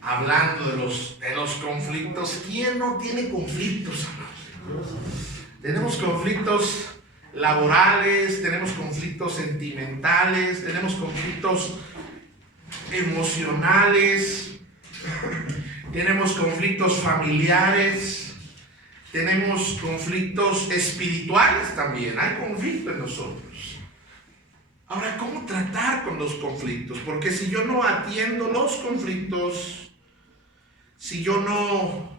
hablando de los conflictos. ¿Quién no tiene conflictos, amados? Tenemos conflictos laborales, tenemos conflictos sentimentales, tenemos conflictos emocionales, tenemos conflictos familiares, tenemos conflictos espirituales también. Hay conflicto en nosotros. Ahora, ¿cómo tratar con los conflictos? Porque si yo no atiendo los conflictos, si yo no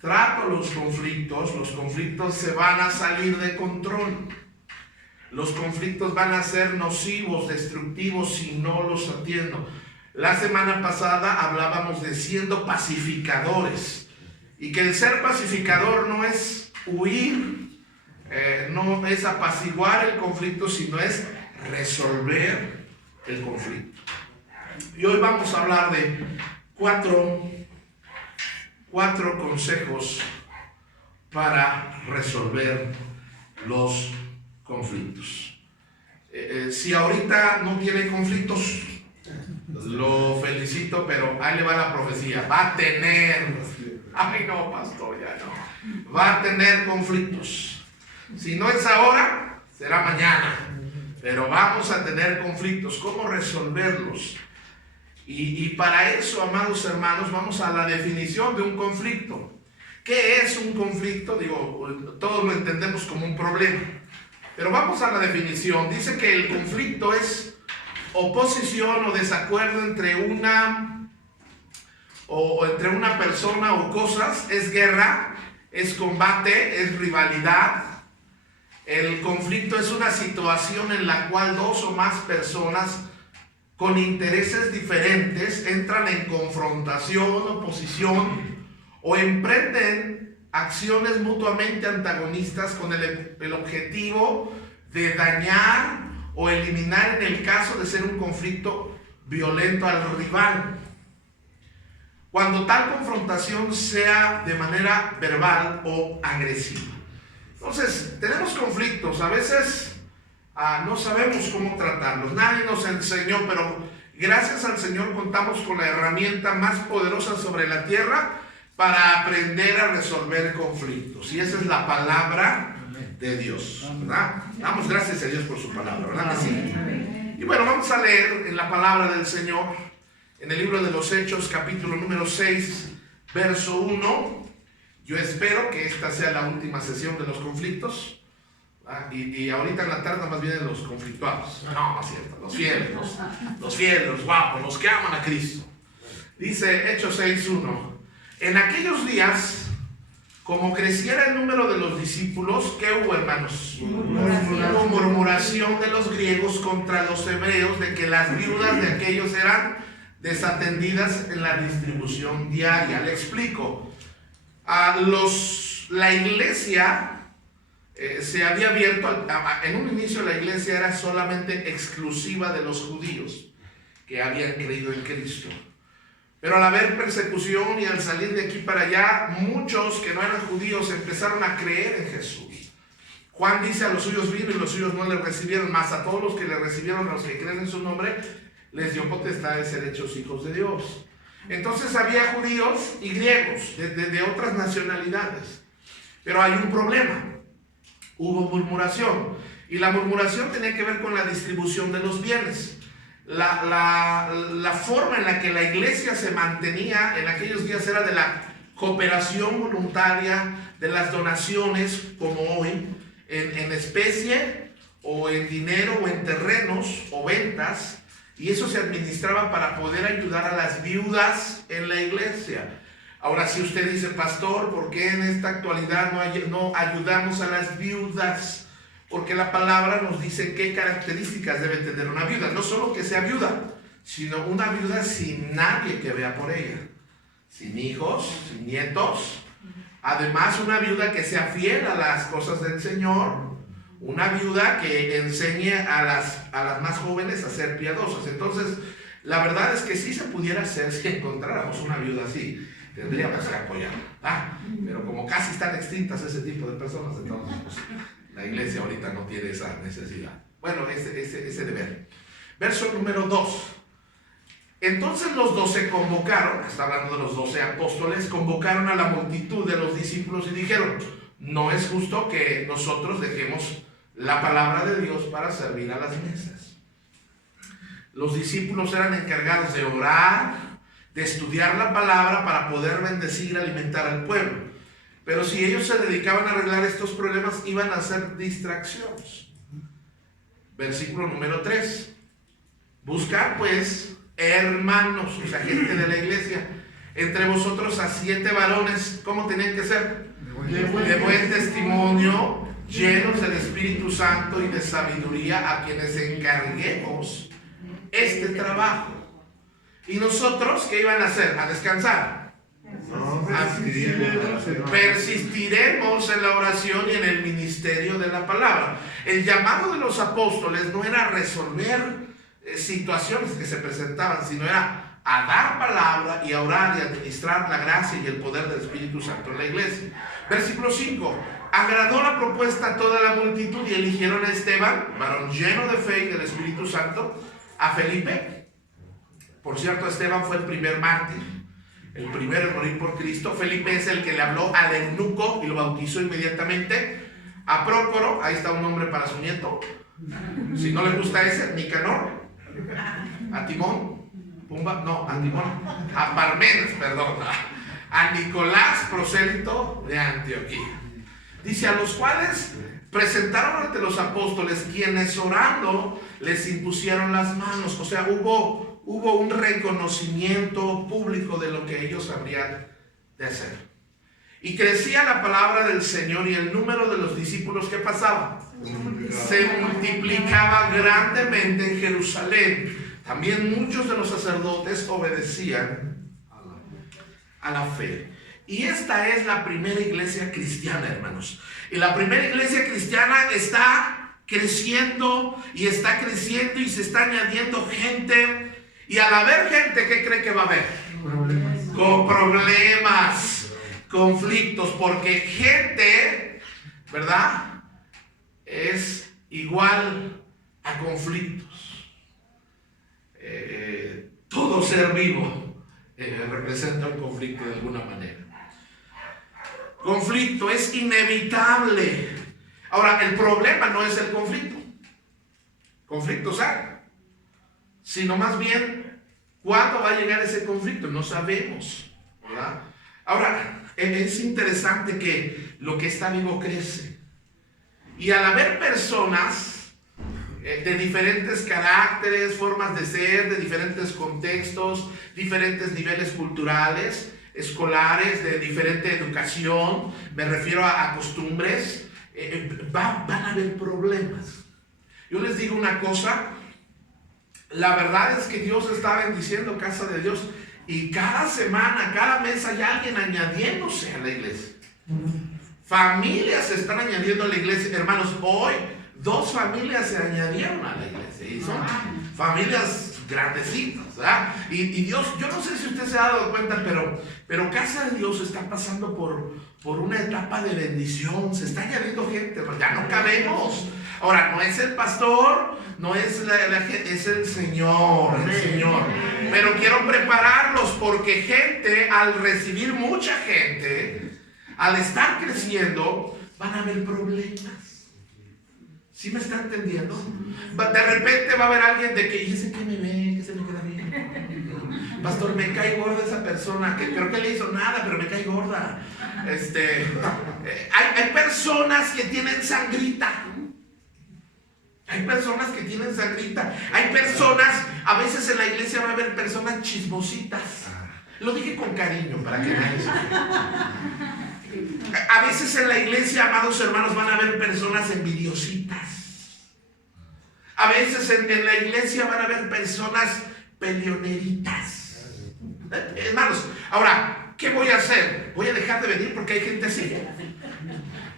trato los conflictos se van a salir de control. Los conflictos van a ser nocivos, destructivos si no los atiendo. La semana pasada hablábamos de siendo pacificadores, y que el ser pacificador no es huir, no es apaciguar el conflicto, sino es resolver el conflicto. Y hoy vamos a hablar de cuatro consejos para resolver los conflictos. Si ahorita no tiene conflictos, lo felicito, pero ahí le va la profecía. Va a tener, ay no, pastor, ya no. Va a tener conflictos. Si no es ahora, será mañana. Pero vamos a tener conflictos. ¿Cómo resolverlos? Y para eso, amados hermanos, vamos a la definición de un conflicto. ¿Qué es un conflicto? Digo, todos lo entendemos como un problema. Pero vamos a la definición. Dice que el conflicto es oposición o desacuerdo entre una persona o cosas. Es guerra, es combate, es rivalidad. El conflicto es una situación en la cual dos o más personas con intereses diferentes entran en confrontación, oposición o emprenden acciones mutuamente antagonistas con el objetivo de dañar o eliminar en el caso de ser un conflicto violento al rival. Cuando tal confrontación sea de manera verbal o agresiva. Entonces, tenemos conflictos, a veces no sabemos cómo tratarlos, nadie nos enseñó, pero gracias al Señor contamos con la herramienta más poderosa sobre la tierra para aprender a resolver conflictos, y esa es la palabra de Dios, ¿verdad? Damos gracias a Dios por su palabra, ¿verdad que sí? Y bueno, vamos a leer en la palabra del Señor, en el libro de los Hechos, capítulo número 6, verso 1. Yo espero que esta sea la última sesión de los conflictos, y ahorita en la tarde más vienen los conflictuados. No, es cierto, los fieles, los guapos, los que aman a Cristo. Dice Hechos 6:1: en aquellos días, como creciera el número de los discípulos, ¿qué hubo, hermanos? Hubo murmuración de los griegos contra los hebreos de que las viudas de aquellos eran desatendidas en la distribución diaria. Le explico. La iglesia se había abierto, en un inicio la iglesia era solamente exclusiva de los judíos que habían creído en Cristo. Pero al haber persecución y al salir de aquí para allá, muchos que no eran judíos empezaron a creer en Jesús. Juan dice: a los suyos vino y los suyos no le recibieron, mas a todos los que le recibieron, a los que creen en su nombre, les dio potestad de ser hechos hijos de Dios. Entonces había judíos y griegos de otras nacionalidades. Pero hay un problema. Hubo murmuración. Y la murmuración tenía que ver con la distribución de los bienes. La forma en la que la iglesia se mantenía en aquellos días era de la cooperación voluntaria, de las donaciones, como hoy, en especie, o en dinero, o en terrenos, o ventas. Y eso se administraba para poder ayudar a las viudas en la iglesia. Ahora, si usted dice: pastor, ¿por qué en esta actualidad no ayudamos a las viudas? Porque la palabra nos dice qué características debe tener una viuda. No solo que sea viuda, sino una viuda sin nadie que vea por ella. Sin hijos, sin nietos. Además, una viuda que sea fiel a las cosas del Señor. Una viuda que enseñe a las más jóvenes a ser piadosas. Entonces, la verdad es que sí se pudiera hacer si encontráramos una viuda así. Tendríamos que apoyarla. Pero como casi están extintas ese tipo de personas, entonces pues, la iglesia ahorita no tiene esa necesidad. Bueno, ese deber. Verso número 2. Entonces los 12 convocaron, está hablando de los 12 apóstoles, convocaron a la multitud de los discípulos y dijeron: no es justo que nosotros dejemos la palabra de Dios para servir a las mesas. Los discípulos eran encargados de orar, de estudiar la palabra para poder bendecir y alimentar al pueblo. Pero si ellos se dedicaban a arreglar estos problemas, iban a ser distracciones. Versículo número 3. Buscar pues, hermanos, o sea, gente de la iglesia, entre vosotros a 7 varones, ¿cómo tenían que ser? De buen testimonio, llenos del Espíritu Santo y de sabiduría, a quienes encarguemos este trabajo. ¿Y nosotros qué iban a hacer? A descansar. Persistiremos en la oración y en el ministerio de la palabra. El llamado de los apóstoles no era resolver situaciones que se presentaban, sino era a dar palabra y a orar y administrar la gracia y el poder del Espíritu Santo en la iglesia. Versículo 5. Agradó la propuesta a toda la multitud y eligieron a Esteban, varón lleno de fe y del Espíritu Santo, a Felipe. Por cierto, Esteban fue el primer mártir, el primero en morir por Cristo. Felipe es el que le habló al eunuco y lo bautizó inmediatamente. A Prócoro, ahí está un nombre para su nieto. Si no le gusta ese, Nicanor. A Timón, a Parmenas, perdón. A Nicolás, prosélito de Antioquía. Dice: a los cuales presentaron ante los apóstoles, quienes orando les impusieron las manos. O sea, hubo un reconocimiento público de lo que ellos habrían de hacer. Y crecía la palabra del Señor y el número de los discípulos que pasaban se multiplicaba grandemente en Jerusalén. También muchos de los sacerdotes obedecían a la fe. Y esta es la primera iglesia cristiana, hermanos. Y la primera iglesia cristiana está creciendo y está creciendo y se está añadiendo gente. Y al haber gente, ¿qué cree que va a haber? Con problemas, conflictos, porque gente, ¿verdad?, es igual a conflictos. Todo ser vivo representa un conflicto de alguna manera. Conflicto es inevitable. Ahora, el problema no es el conflicto. Conflictos hay, sino más bien cuándo va a llegar ese conflicto. No sabemos, ¿verdad? Ahora, es interesante que lo que está vivo crece. Y al haber personas de diferentes caracteres, formas de ser, de diferentes contextos, diferentes niveles culturales, escolares, de diferente educación, me refiero a costumbres, van a haber problemas. Yo les digo una cosa, la verdad es que Dios está bendiciendo Casa de Dios y cada semana, cada mes hay alguien añadiéndose a la iglesia. Familias se están añadiendo a la iglesia. Hermanos, hoy 2 familias se añadieron a la iglesia y son familias grandecitas, ¿verdad? Y Dios, yo no sé si usted se ha dado cuenta, pero Casa de Dios está pasando por una etapa de bendición. Se está añadiendo gente, ya no cabemos. Ahora, no es el pastor, no es la gente, es el Señor, Pero quiero prepararlos porque gente, al recibir mucha gente, al estar creciendo, van a haber problemas. ¿Sí me está entendiendo? De repente va a haber alguien de que, ¿y ese qué me ve? ¿Qué se me queda bien? Pastor, me cae gorda esa persona. ¿Pero qué le hizo? Nada, pero me cae gorda. Hay personas que tienen sangrita. Hay personas que tienen sangrita. Hay personas, a veces en la iglesia va a haber personas chismositas. Lo dije con cariño para que nadie se... A veces en la iglesia, amados hermanos, van a haber personas envidiositas. A veces en la iglesia van a haber personas peleoneritas. Hermanos, ahora, ¿qué voy a hacer? ¿Voy a dejar de venir porque hay gente así?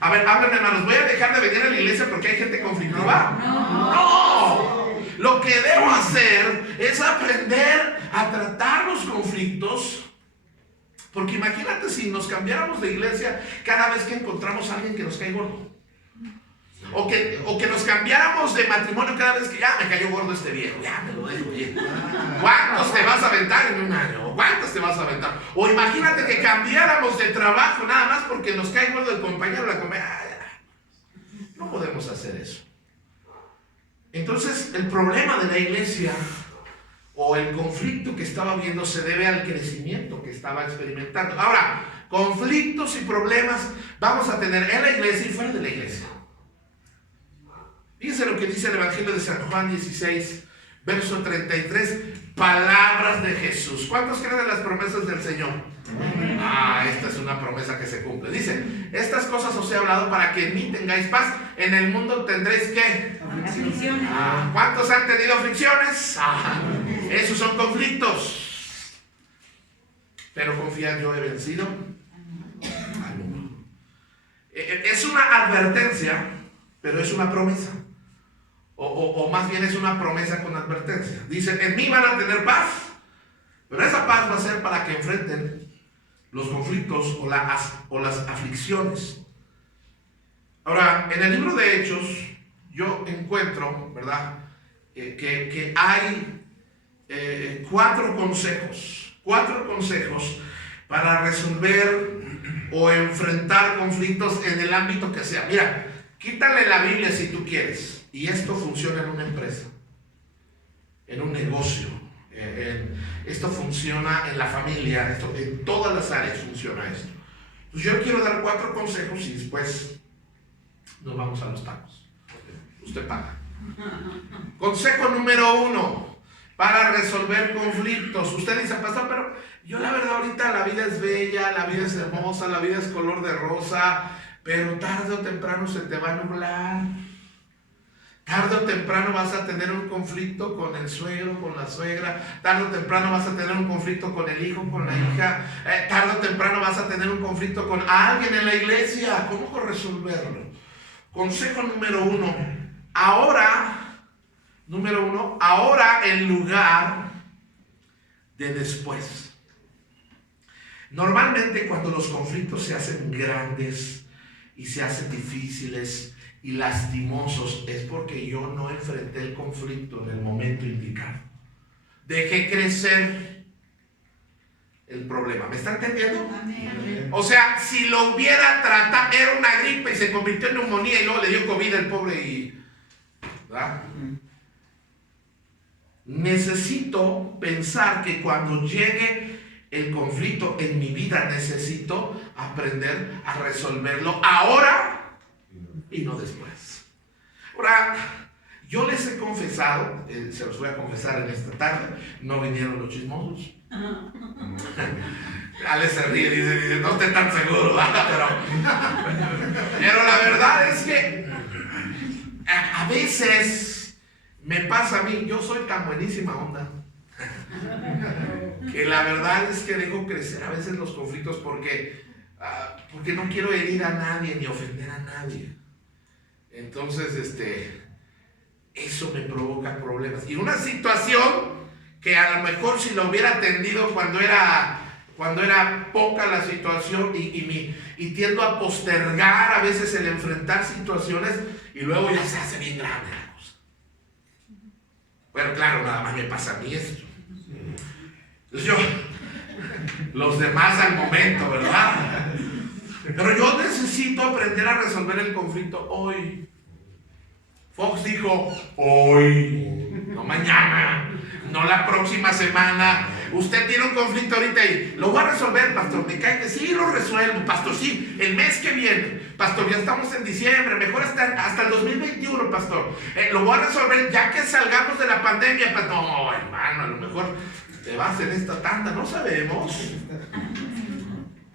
A ver, háblenme, hermanos, ¿voy a dejar de venir a la iglesia porque hay gente conflictiva? No. Lo que debo hacer es aprender a tratar los conflictos. Porque imagínate si nos cambiáramos de iglesia cada vez que encontramos a alguien que nos cae gordo. O que nos cambiáramos de matrimonio cada vez que ya me cayó gordo este viejo, ya me lo dejo ir. ¿Cuántos te vas a aventar en un año? ¿Cuántos te vas a aventar? O imagínate que cambiáramos de trabajo nada más porque nos cae gordo el compañero, la compañera. No podemos hacer eso. Entonces, el problema de la iglesia o el conflicto que estaba viendo se debe al crecimiento que estaba experimentando. Ahora, conflictos y problemas vamos a tener en la iglesia y fuera de la iglesia. Fíjense lo que dice el Evangelio de San Juan 16, verso 33, palabras de Jesús. ¿Cuántos creen en las promesas del Señor? Esta es una promesa que se cumple. Dice, estas cosas os he hablado para que en mí tengáis paz. En el mundo tendréis ¿qué? Aflicciones. ¿Cuántos han tenido aflicciones? Esos son conflictos. Pero confiad, yo he vencido al mundo. Es una advertencia, pero es una promesa. O más bien es una promesa con advertencia. Dice, en mí van a tener paz, pero esa paz va a ser para que enfrenten los conflictos o las aflicciones. Ahora, en el libro de Hechos, yo encuentro, ¿verdad? Que hay 4 consejos para resolver o enfrentar conflictos en el ámbito que sea. Mira, quítale la Biblia si tú quieres. Y esto funciona en una empresa, en un negocio, esto funciona en la familia, en todas las áreas funciona esto. Pues yo quiero dar 4 consejos y después nos vamos a los tacos. Usted paga. Consejo número 1, para resolver conflictos. Usted dice, pastor, pero yo la verdad ahorita la vida es bella, la vida es hermosa, la vida es color de rosa, pero tarde o temprano se te va a nublar. Tarde o temprano vas a tener un conflicto con el suegro, con la suegra. Tarde o temprano vas a tener un conflicto con el hijo, con la hija. Tarde o temprano vas a tener un conflicto con alguien en la iglesia. ¿Cómo resolverlo? Consejo número 1. Ahora en lugar de después. Normalmente cuando los conflictos se hacen grandes y se hacen difíciles y lastimosos, es porque yo no enfrenté el conflicto en el momento indicado. Dejé crecer el problema. ¿Me está entendiendo? Amén. O sea, si lo hubiera tratado, era una gripe y se convirtió en neumonía y luego le dio COVID al pobre ¿verdad? Necesito pensar que cuando llegue el conflicto en mi vida, necesito aprender a resolverlo ahora y no después. Ahora, yo les he confesado, se los voy a confesar en esta tarde, no vinieron los chismosos. Ale se ríe y dice, no esté tan seguro, pero la verdad es que a veces me pasa a mí, yo soy tan buenísima onda, que la verdad es que dejo crecer a veces los conflictos porque no quiero herir a nadie ni ofender a nadie. Entonces, eso me provoca problemas. Y una situación que a lo mejor si lo hubiera atendido cuando era poca la situación y tiendo a postergar a veces el enfrentar situaciones y luego ya se hace bien grande la cosa. Bueno, claro, nada más me pasa a mí esto. Entonces los demás al momento, ¿verdad? Pero yo necesito aprender a resolver el conflicto hoy. Fox dijo hoy, no mañana, no la próxima semana. Usted tiene un conflicto ahorita y lo voy a resolver, pastor. Me cae que sí, lo resuelvo, pastor. Sí, el mes que viene, pastor. Ya estamos en diciembre, mejor hasta el 2021, pastor. Lo voy a resolver ya que salgamos de la pandemia. No, hermano, a lo mejor te vas en esta tanda, no sabemos.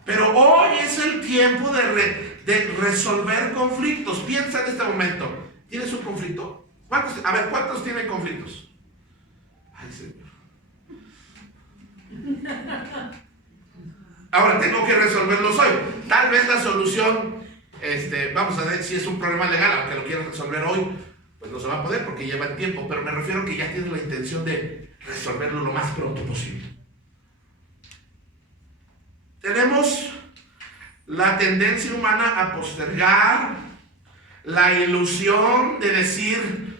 Pero hoy es el tiempo de resolver conflictos. Piensa en este momento. ¿Tienes un conflicto? ¿Cuántos tienen conflictos? Ay, Señor. Ahora tengo que resolverlos hoy. Tal vez la solución, vamos a ver si es un problema legal, aunque lo quieras resolver hoy, pues no se va a poder porque lleva tiempo. Pero me refiero a que ya tienes la intención de resolverlo lo más pronto posible. Tenemos la tendencia humana a postergar la ilusión de decir,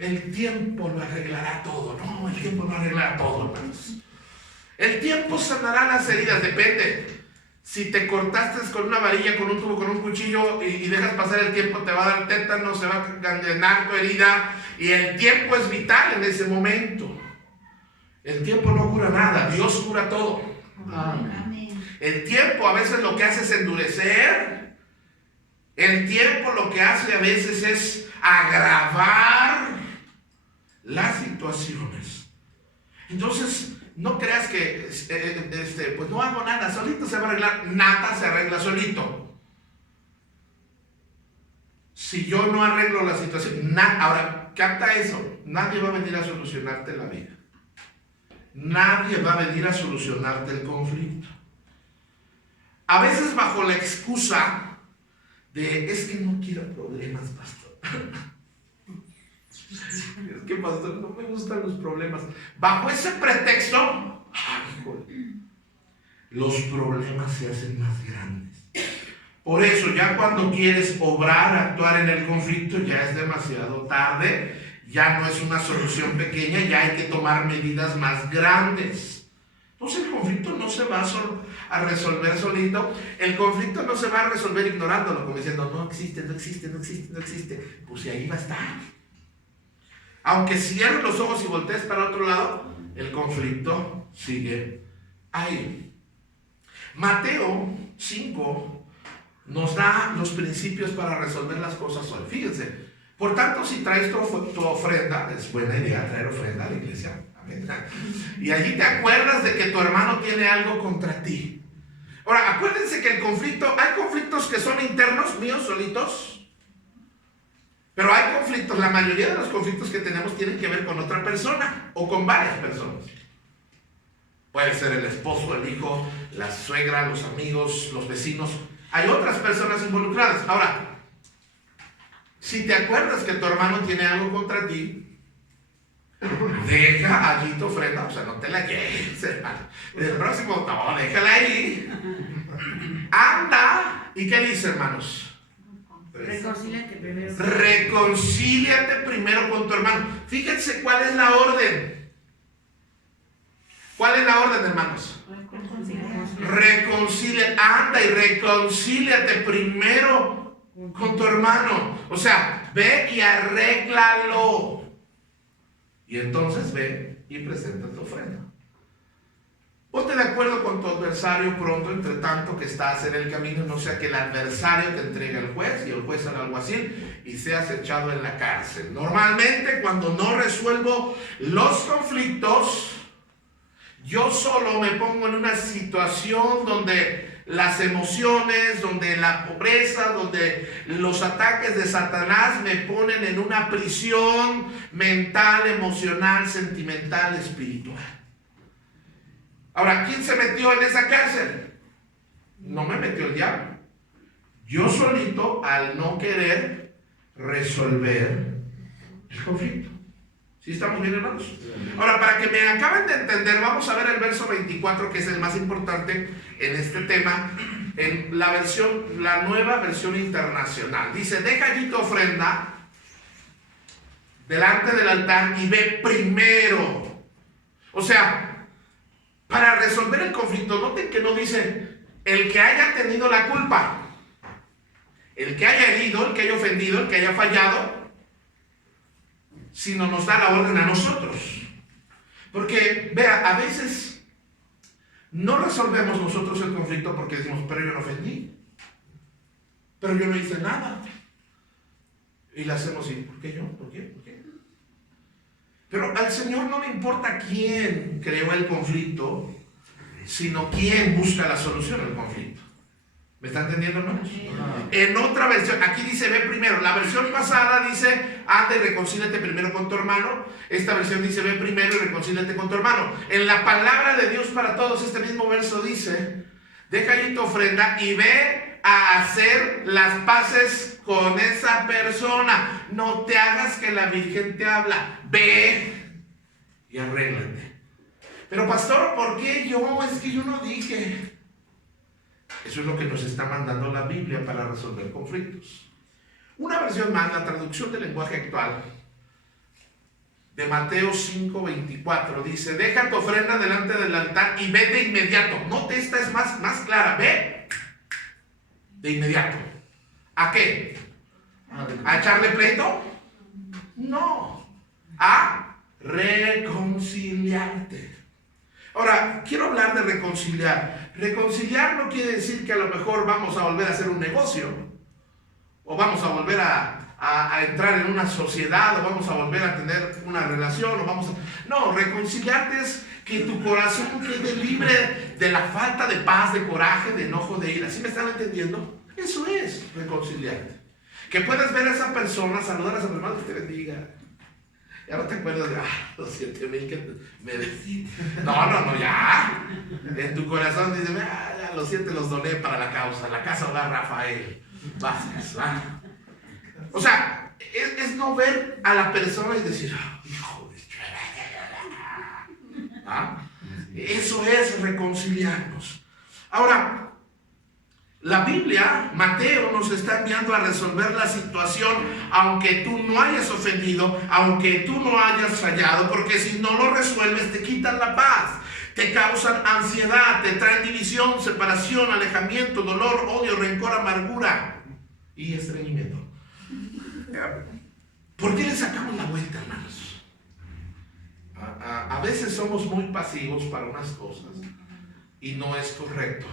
el tiempo lo arreglará todo. No, el tiempo no arreglará todo, hermanos. El tiempo sanará las heridas, depende. Si te cortaste con una varilla, con un tubo, con un cuchillo y dejas pasar el tiempo, te va a dar tétano, se va a gangrenar tu herida, y el tiempo es vital en ese momento. El tiempo no cura nada, Dios cura todo. Amén. El tiempo a veces lo que hace es endurecer. El tiempo lo que hace a veces es agravar las situaciones. Entonces, no creas que pues no hago nada, solito se va a arreglar. Nada se arregla solito. Si yo no arreglo la situación, ahora, capta eso, nadie va a venir a solucionarte la vida. Nadie va a venir a solucionarte el conflicto. A veces bajo la excusa de, es que no quiero problemas, pastor. Es que, pastor, no me gustan los problemas. Bajo ese pretexto, los problemas se hacen más grandes. Por eso, ya cuando quieres obrar, actuar en el conflicto, ya es demasiado tarde. Ya no es una solución pequeña, ya hay que tomar medidas más grandes. Entonces el conflicto no se va a resolver solito. El conflicto no se va a resolver ignorándolo, como diciendo, no existe, no existe, no existe, no existe. Pues ahí va a estar. Aunque cierres los ojos y voltees para otro lado, el conflicto sigue ahí. Mateo 5 nos da los principios para resolver las cosas hoy. Fíjense. Por tanto, si traes tu ofrenda, es buena idea traer ofrenda a la iglesia. Amén. Y allí te acuerdas de que tu hermano tiene algo contra ti. Ahora, acuérdense que el conflicto, hay conflictos que son internos, míos solitos. Pero hay conflictos, la mayoría de los conflictos que tenemos tienen que ver con otra persona o con varias personas. Puede ser el esposo, el hijo, la suegra, los amigos, los vecinos. Hay otras personas involucradas. Ahora, si te acuerdas que tu hermano tiene algo contra ti, deja allí tu ofrenda, o sea, no te la lleves, hermano. El próximo, no, déjala ahí. Anda. ¿Y qué dice, hermanos? Reconcíliate primero. Reconcíliate primero con tu hermano. Fíjense cuál es la orden. ¿Cuál es la orden, hermanos? Reconcíliate. Anda y reconcíliate primero con tu hermano. O sea, ve y arréglalo. Y entonces ve y presenta tu ofrenda. Ponte de acuerdo con tu adversario pronto, entre tanto que estás en el camino, no sea que el adversario te entregue al juez y el juez al alguacil y seas echado en la cárcel. Normalmente, cuando no resuelvo los conflictos, yo solo me pongo en una situación donde las emociones, donde la pobreza, donde los ataques de Satanás me ponen en una prisión mental, emocional, sentimental, espiritual. Ahora, ¿quién se metió en esa cárcel? No me metió el diablo. Yo solito, al no querer resolver el conflicto. ¿Sí estamos bien, hermanos? Ahora, para que me acaben de entender, vamos a ver el verso 24, que es el más importante en este tema, en la nueva versión internacional. Dice, deja allí tu ofrenda delante del altar y ve primero. O sea, para resolver el conflicto, noten que no dice el que haya tenido la culpa, el que haya herido, el que haya ofendido, el que haya fallado, sino nos da la orden a nosotros. Porque, vea, a veces no resolvemos nosotros el conflicto porque decimos, pero yo no ofendí, pero yo no hice nada. Y le hacemos así, ¿por qué yo? ¿Por qué? ¿Por qué? Pero al Señor no le importa quién creó el conflicto, sino quién busca la solución al conflicto. ¿Me está entendiendo, hermanos? En otra versión, aquí dice ve primero. La versión pasada dice anda y reconcíliate primero con tu hermano. Esta versión dice ve primero y reconcíliate con tu hermano. En la palabra de Dios para todos, este mismo verso dice deja ahí tu ofrenda y ve a hacer las paces con esa persona. No te hagas que la Virgen te habla. Ve y arréglate. Pero pastor, ¿por qué yo? Es que yo no dije. Eso es lo que nos está mandando la Biblia para resolver conflictos. Una versión más, la traducción del lenguaje actual, de Mateo 5:24, dice: deja tu ofrenda delante del altar y ve de inmediato. Note, esta es más clara. Ve de inmediato. ¿A qué? ¿A echarle pleito? No. A reconciliarte. Ahora, quiero hablar de reconciliar. Reconciliar no quiere decir que a lo mejor vamos a volver a hacer un negocio, o vamos a volver a entrar en una sociedad, o vamos a volver a tener una relación, No, reconciliarte es que tu corazón quede libre de la falta de paz, de coraje, de enojo, de ira. ¿Sí me están entendiendo? Eso es reconciliarte. Que puedas ver a esa persona, saludar a esa persona, que te bendiga. Ya no te acuerdas de los 7,000 que me decís. No, ya. En tu corazón dices: ya los 7 los doné para la causa, la casa hogar Rafael Vázquez. O sea, es no ver a la persona y decir: hijo de... Eso es reconciliarnos. Ahora, la Biblia, Mateo, nos está enviando a resolver la situación, aunque tú no hayas ofendido, aunque tú no hayas fallado, porque si no lo resuelves te quitan la paz, te causan ansiedad, te traen división, separación, alejamiento, dolor, odio, rencor, amargura y estreñimiento. ¿Por qué le sacamos la vuelta, hermanos? A veces somos muy pasivos para unas cosas y no es correcto.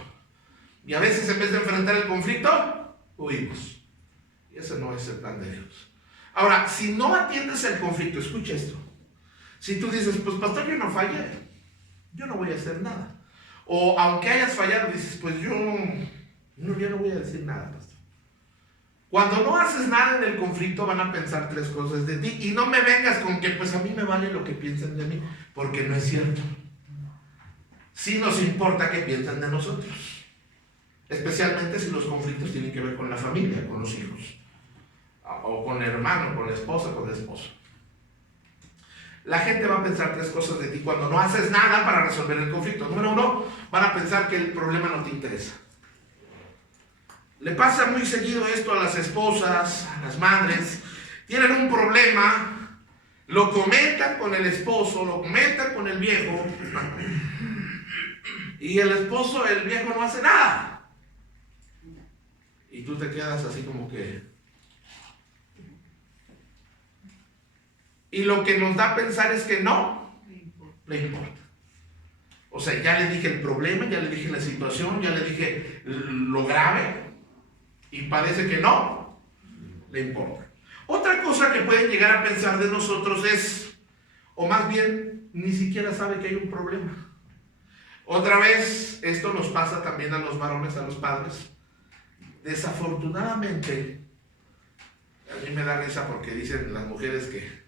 Y a veces, en vez de enfrentar el conflicto, huimos. Y ese no es el plan de Dios. Ahora, si no atiendes el conflicto, escucha esto. Si tú dices: pues pastor, yo no fallé, yo no voy a hacer nada. O aunque hayas fallado, dices: pues yo no voy a decir nada, pastor. Cuando no haces nada en el conflicto, van a pensar 3 cosas de ti. Y no me vengas con que pues a mí me vale lo que piensan de mí, porque no es cierto. Sí nos importa que piensan de nosotros. Especialmente si los conflictos tienen que ver con la familia, con los hijos, o con el hermano, con la esposa, con el esposo. La gente va a pensar 3 cosas de ti cuando no haces nada para resolver el conflicto. Número 1, van a pensar que el problema no te interesa. Le pasa muy seguido esto a las esposas, a las madres. Tienen un problema, lo comentan con el esposo, lo comentan con el viejo, y el esposo, el viejo, no hace nada. Y tú te quedas así como que... Y lo que nos da a pensar es que no le importa. O sea, ya le dije el problema, ya le dije la situación, ya le dije lo grave, y parece que no le importa. Otra cosa que pueden llegar a pensar de nosotros es, o más bien, ni siquiera sabe que hay un problema. Otra vez, esto nos pasa también a los varones, a los padres. Desafortunadamente, a mí me da risa porque dicen las mujeres que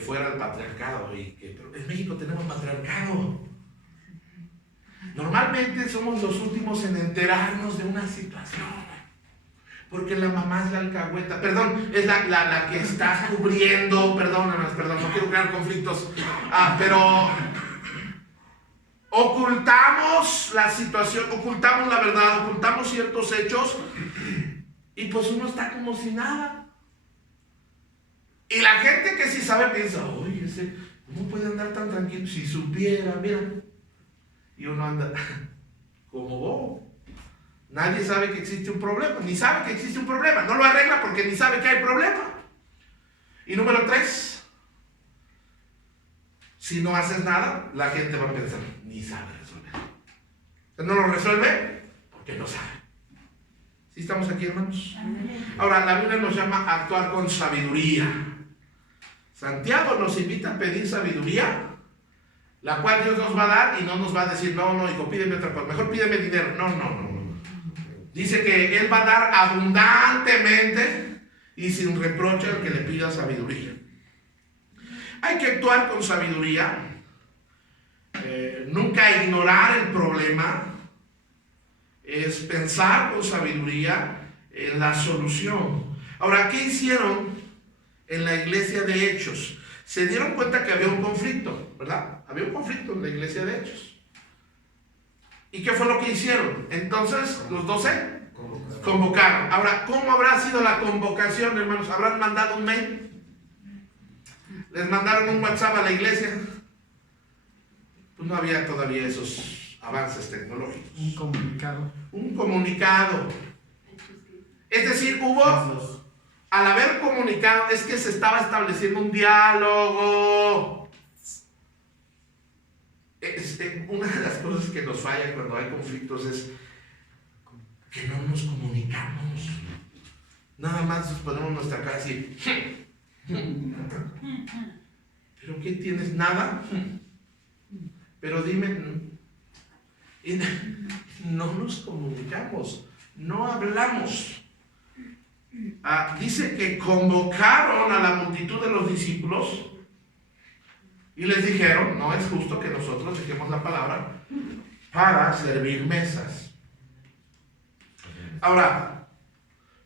fuera el patriarcado, y que pero en México tenemos patriarcado. Normalmente somos los últimos en enterarnos de una situación, porque la mamá es la alcahueta, perdón, es la que está cubriendo, perdón, no quiero crear conflictos, pero ocultamos la situación, ocultamos la verdad, ocultamos ciertos hechos, y pues uno está como si nada. Y la gente que sí sabe piensa: oye, ¿cómo puede andar tan tranquilo? Si supiera, mira. Y uno anda como bobo. Nadie sabe que existe un problema, ni sabe que existe un problema. No lo arregla porque ni sabe que hay problema. Y número 3, si no haces nada, la gente va a pensar: ni sabe resolver. No lo resuelve porque no sabe. ¿Sí estamos aquí, hermanos? Ahora, la Biblia nos llama a actuar con sabiduría. Santiago nos invita a pedir sabiduría, la cual Dios nos va a dar, y no nos va a decir: no, hijo, pídeme otra cosa, mejor pídeme dinero. No. Dice que Él va a dar abundantemente y sin reproche al que le pida sabiduría. Hay que actuar con sabiduría, nunca ignorar el problema, es pensar con sabiduría en la solución. Ahora, ¿qué hicieron en la iglesia de Hechos? Se dieron cuenta que había un conflicto, ¿verdad? Había un conflicto en la iglesia de Hechos. ¿Y qué fue lo que hicieron? Entonces, los 12 Convocaron. Ahora, ¿cómo habrá sido la convocación, hermanos? ¿Habrán mandado un mail? ¿Les mandaron un WhatsApp a la iglesia? Pues no había todavía esos avances tecnológicos. Un comunicado. Un comunicado. Es decir, hubo, al haber comunicado, es que se estaba estableciendo un diálogo. Una de las cosas que nos falla cuando hay conflictos es que no nos comunicamos. Nada más nos ponemos nuestra cara así. ¿Pero qué tienes? ¿Nada? Pero dime, no nos comunicamos, no hablamos. Dice que convocaron a la multitud de los discípulos y les dijeron, no es justo que nosotros dejemos la palabra para servir mesas. Ahora,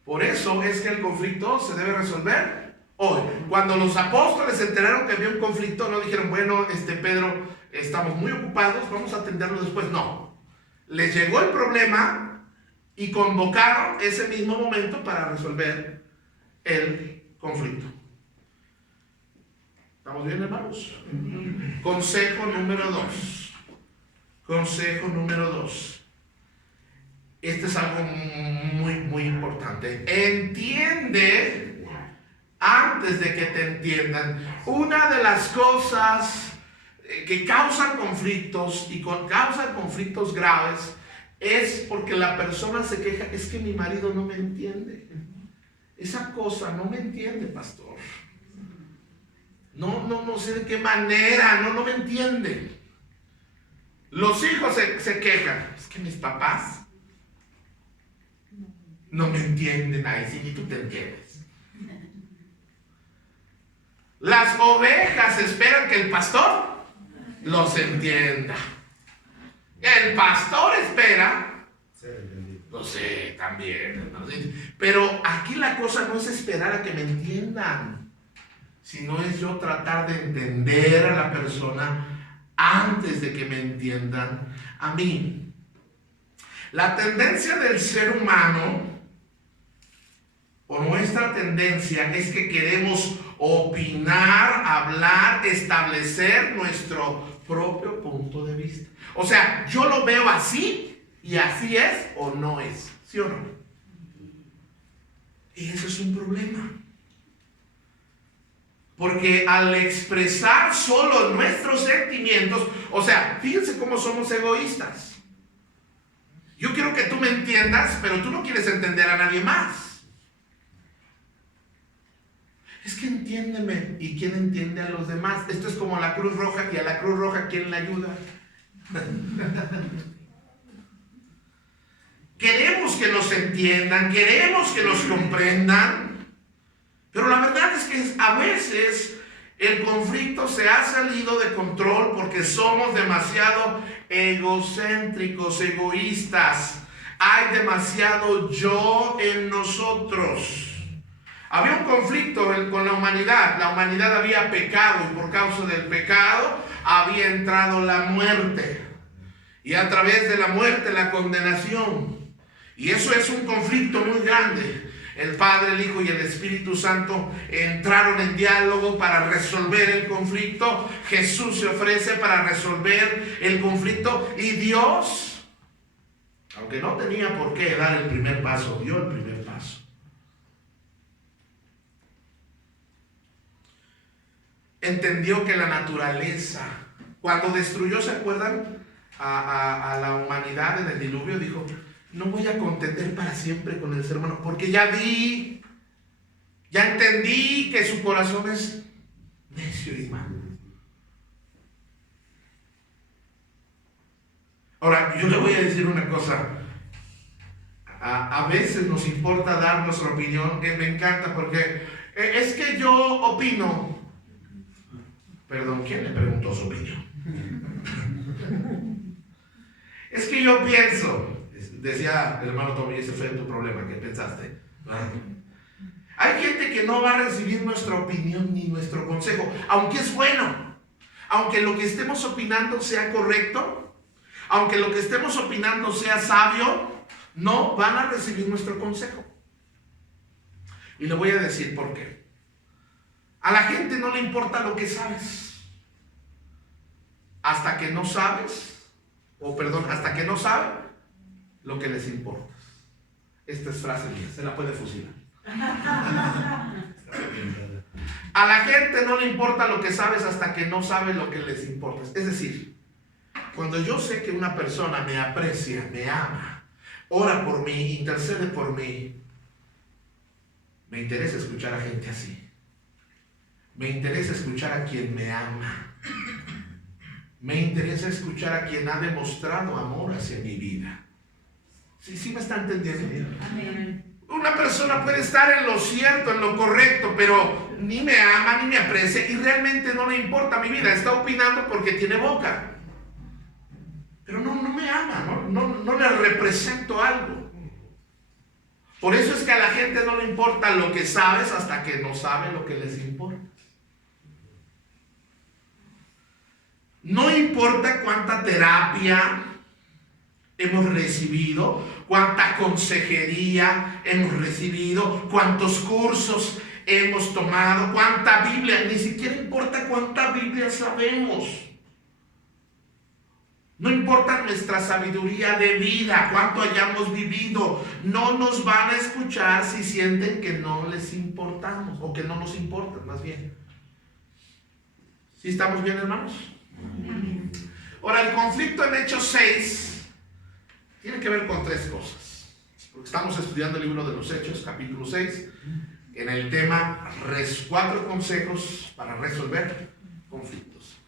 por eso es que el conflicto se debe resolver hoy. Cuando los apóstoles se enteraron que había un conflicto, no dijeron, bueno, Pedro, estamos muy ocupados, vamos a atenderlo después. No, les llegó el problema y convocaron ese mismo momento para resolver el conflicto. ¿Estamos bien, hermanos? Consejo número 2. Consejo número 2. Este es algo muy importante. Entiende antes de que te entiendan. Una de las cosas que causan conflictos y causan conflictos graves es porque la persona se queja, es que mi marido no me entiende. Esa cosa no me entiende, pastor. No sé de qué manera, no me entiende. Los hijos se quejan, es que mis papás no me entienden. Ay, sí, ni tú te entiendes. Las ovejas esperan que el pastor los entienda. El pastor espera, no sé, también, ¿no? Pero aquí la cosa no es esperar a que me entiendan, sino es yo tratar de entender a la persona antes de que me entiendan a mí. La tendencia del ser humano, o nuestra tendencia, es que queremos opinar, hablar, establecer nuestro propio punto de vista. O sea, yo lo veo así y así es o no es, ¿sí o no? Y eso es un problema. Porque al expresar solo nuestros sentimientos, o sea, fíjense cómo somos egoístas. Yo quiero que tú me entiendas, pero tú no quieres entender a nadie más. Es que entiéndeme. ¿Y quién entiende a los demás? Esto es como la Cruz Roja, y a la Cruz Roja, ¿quién la ayuda? Queremos que nos entiendan, queremos que nos comprendan, pero la verdad es que a veces el conflicto se ha salido de control porque somos demasiado egocéntricos, egoístas. Hay demasiado yo en nosotros. Había un conflicto con la humanidad. La humanidad había pecado y por causa del pecado había entrado la muerte. Y a través de la muerte la condenación. Y eso es un conflicto muy grande. El Padre, el Hijo y el Espíritu Santo entraron en diálogo para resolver el conflicto. Jesús se ofrece para resolver el conflicto. Y Dios, aunque no tenía por qué dar el primer paso, dio el primer paso. Entendió que la naturaleza, cuando destruyó, ¿se acuerdan? A la humanidad en el diluvio, dijo, no voy a contender para siempre con el ser humano, porque ya entendí que su corazón es necio y malo. Ahora, yo le voy a decir una cosa. A veces nos importa dar nuestra opinión, que me encanta, porque es que yo opino. Perdón, ¿quién le preguntó su opinión? Es que yo pienso, decía el hermano Tommy, ese fue tu problema, ¿qué pensaste? Hay gente que no va a recibir nuestra opinión ni nuestro consejo, aunque es bueno, aunque lo que estemos opinando sea correcto, aunque lo que estemos opinando sea sabio, no van a recibir nuestro consejo. Y le voy a decir por qué. A la gente no le importa lo que sabes. Hasta que no sabes, hasta que no sabe lo que les importa. Esta es frase mía, se la puede fusilar. A la gente no le importa lo que sabes hasta que no sabe lo que les importa. Es decir, cuando yo sé que una persona me aprecia, me ama, ora por mí, intercede por mí, me interesa escuchar a gente así. Me interesa escuchar a quien me ama. Me interesa escuchar a quien ha demostrado amor hacia mi vida. ¿Sí me está entendiendo? Amén. Una persona puede estar en lo cierto, en lo correcto, pero ni me ama, ni me aprecia y realmente no le importa mi vida. Está opinando porque tiene boca. Pero no me ama, no le represento algo. Por eso es que a la gente no le importa lo que sabes hasta que no sabe lo que les importa. No importa cuánta terapia hemos recibido, cuánta consejería hemos recibido, cuántos cursos hemos tomado, cuánta Biblia, ni siquiera importa cuánta Biblia sabemos. No importa nuestra sabiduría de vida, cuánto hayamos vivido, no nos van a escuchar si sienten que no les importamos, o que no nos importan, más bien. ¿Sí estamos bien, hermanos? Amén. Ahora, el conflicto en Hechos 6 tiene que ver con tres cosas. Porque estamos estudiando el libro de los Hechos, capítulo 6, en el tema 4 consejos para resolver conflictos.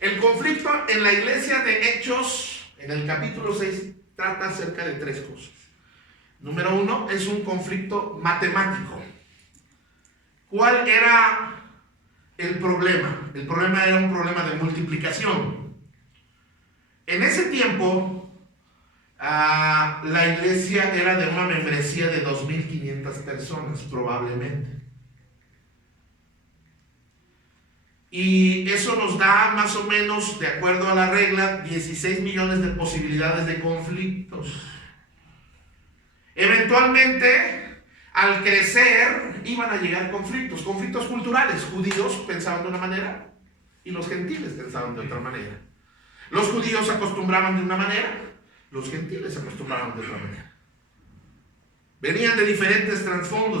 El conflicto en la iglesia de Hechos, en el capítulo 6, trata acerca de tres cosas. Número 1, es un conflicto matemático. ¿Cuál era el problema? El problema era un problema de multiplicación. En ese tiempo, la iglesia era de una membresía de 2.500 personas, probablemente. Y eso nos da más o menos, de acuerdo a la regla, 16 millones de posibilidades de conflictos. Eventualmente, al crecer, iban a llegar conflictos culturales. Judíos pensaban de una manera y los gentiles pensaban de otra manera. Los judíos se acostumbraban de una manera, los gentiles se acostumbraban de otra manera. Venían de diferentes trasfondos.